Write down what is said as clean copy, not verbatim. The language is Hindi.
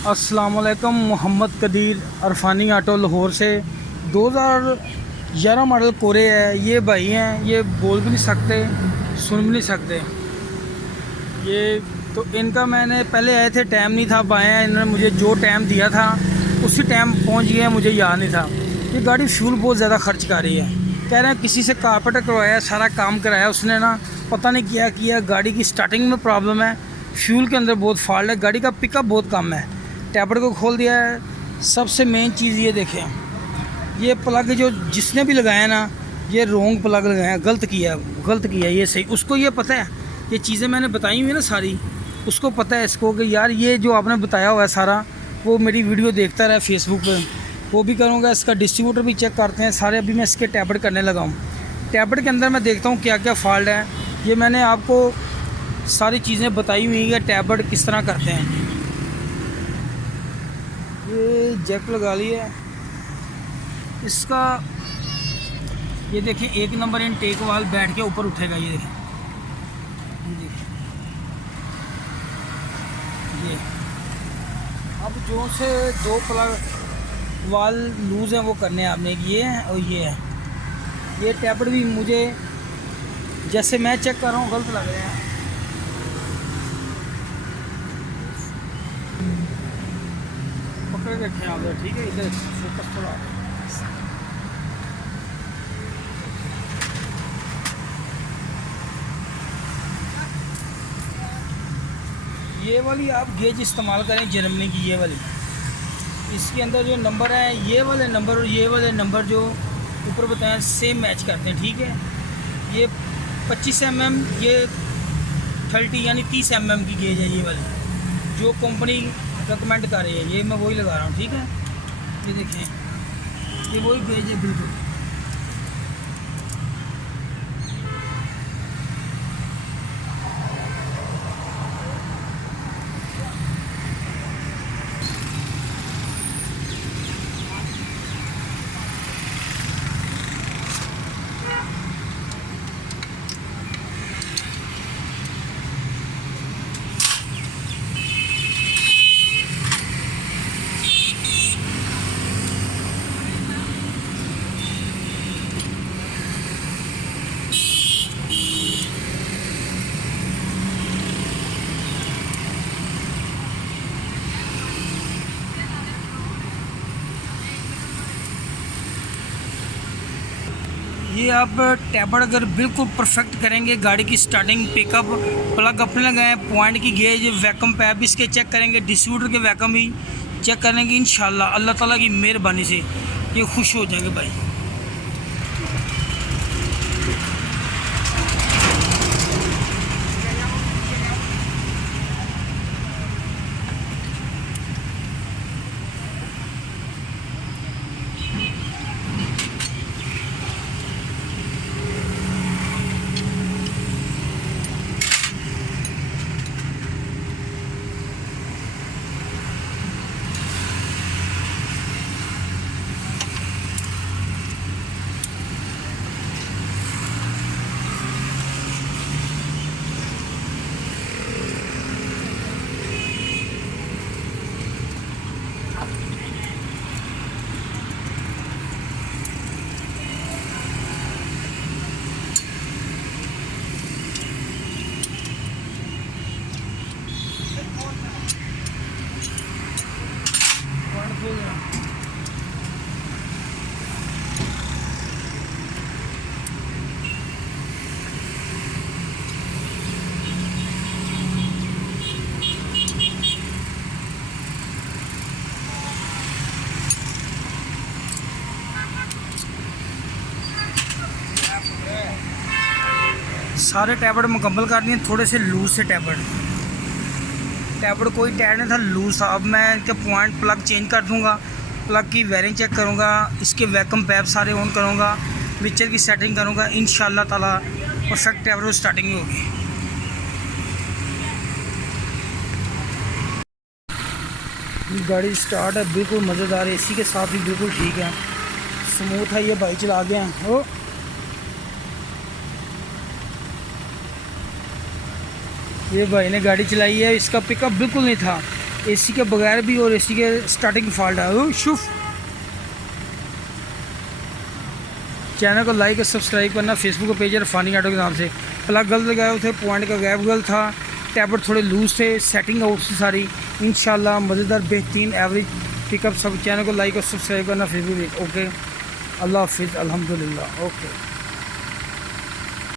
अस्सलाम वालेकुम। मोहम्मद कदीर अरफानी ऑटो लाहौर से 2011 मॉडल कोरे है। ये भाई हैं, ये बोल भी नहीं सकते, सुन भी नहीं सकते। ये तो इनका मैंने पहले आए थे, टाइम नहीं था, आए इन्होंने मुझे जो टाइम दिया था उसी टाइम पहुंच गया, मुझे याद नहीं था। ये गाड़ी फ्यूल बहुत ज़्यादा खर्च कर रही है। कह रहे हैं किसी से कारपेटर करवाया, सारा काम कराया उसने ना, पता नहीं क्या किया। गाड़ी की स्टार्टिंग में प्रॉब्लम है, फ्यूल के अंदर बहुत फॉल्ट है, गाड़ी का पिकअप बहुत कम है। टैबर को खोल दिया है। सबसे मेन चीज़ ये देखें, ये प्लग जो जिसने भी लगाया ना, ये रोंग प्लग लगाया, गलत किया। ये सही, उसको ये पता है, ये चीज़ें मैंने बताई हुई ना सारी, उसको पता है इसको कि यार ये जो आपने बताया हुआ है सारा, वो मेरी वीडियो देखता रहा फेसबुक पे, वो भी करूँगा। इसका डिस्ट्रीब्यूटर भी चेक करते हैं सारे। अभी मैं इसके टैबलेट करने लगा हूँ। टैबलेट के अंदर मैं देखता हूँ क्या क्या फॉल्ट है। ये मैंने आपको सारी चीज़ें बताई हुई है, टैबलेट किस तरह करते हैं। ये जैक लगा लिया है इसका। ये देखें, 1 नंबर इनटेक वाल बैठ के ऊपर उठेगा। ये देखें, ये अब जो से 2 प्लग वाल लूज़ हैं वो करने हैं आपने, ये है और ये है। ये टैबलेट भी मुझे जैसे मैं चेक कर रहा हूँ गलत लग रहे हैं। पकड़ रखे हैं आप, ठीक है। इधर फोकस थोड़ा, ये वाली आप गेज इस्तेमाल करें जर्मनी की, ये वाली। इसके अंदर जो नंबर है, ये वाले नंबर और ये वाले नंबर जो ऊपर बताएं सेम मैच करते हैं, ठीक है। ये 25 mm, ये 30 यानी 30 mm की गेज है ये वाली, जो कंपनी रिकमेंड कर रही है। ये मैं वही लगा रहा हूँ, ठीक है। ये देखें, ये वही गेज है बिल्कुल। ये आप टैबलेट अगर बिल्कुल परफेक्ट करेंगे, गाड़ी की स्टार्टिंग, पिकअप, प्लग अपने लगाएं, पॉइंट की गेज, वैक्यूम पैप भी इसके चेक करेंगे, डिस्ट्रीब्यूटर के वैक्यूम भी चेक करेंगे, इंशाल्लाह अल्लाह ताला की मेहरबानी से ये खुश हो जाएंगे भाई। सारे टैबलेट मुकम्मल कर दिए, थोड़े से लूज से टैबलेट कोई टाइट नहीं था, लूज था। अब मैं इनके पॉइंट प्लग चेंज कर दूंगा, प्लग की वायरिंग चेक करूंगा, इसके वैक्यूम पैप सारे ऑन करूंगा, मिक्सचर की सेटिंग करूंगा, इंशाल्लाह ताला परफेक्ट टैबलेट स्टार्टिंग होगी। गाड़ी स्टार्ट है, बिल्कुल मज़ेदार है, इसी के साथ भी बिल्कुल ठीक है, स्मूथ है। ये भाई चला गया ओ, ये भाई ने गाड़ी चलाई है, इसका पिकअप बिल्कुल नहीं था, एसी के बगैर भी और एसी के स्टार्टिंग फॉल्ट है। शुफ चैनल को लाइक और सब्सक्राइब करना। फेसबुक पेज है इरफानी ऑटो के नाम से। प्लग गलत लगाए थे, पॉइंट का गैप गलत था, टैबर थोड़े लूज थे, सेटिंग आउट से सारी। इंशाल्लाह मज़ेदार बेहतरीन एवरेज पिकअप सब। चैनल को लाइक और सब्सक्राइब करना फेसबुक पेज। ओके, अल्लाह हाफिज़, अल्हम्दुलिल्लाह। ओके।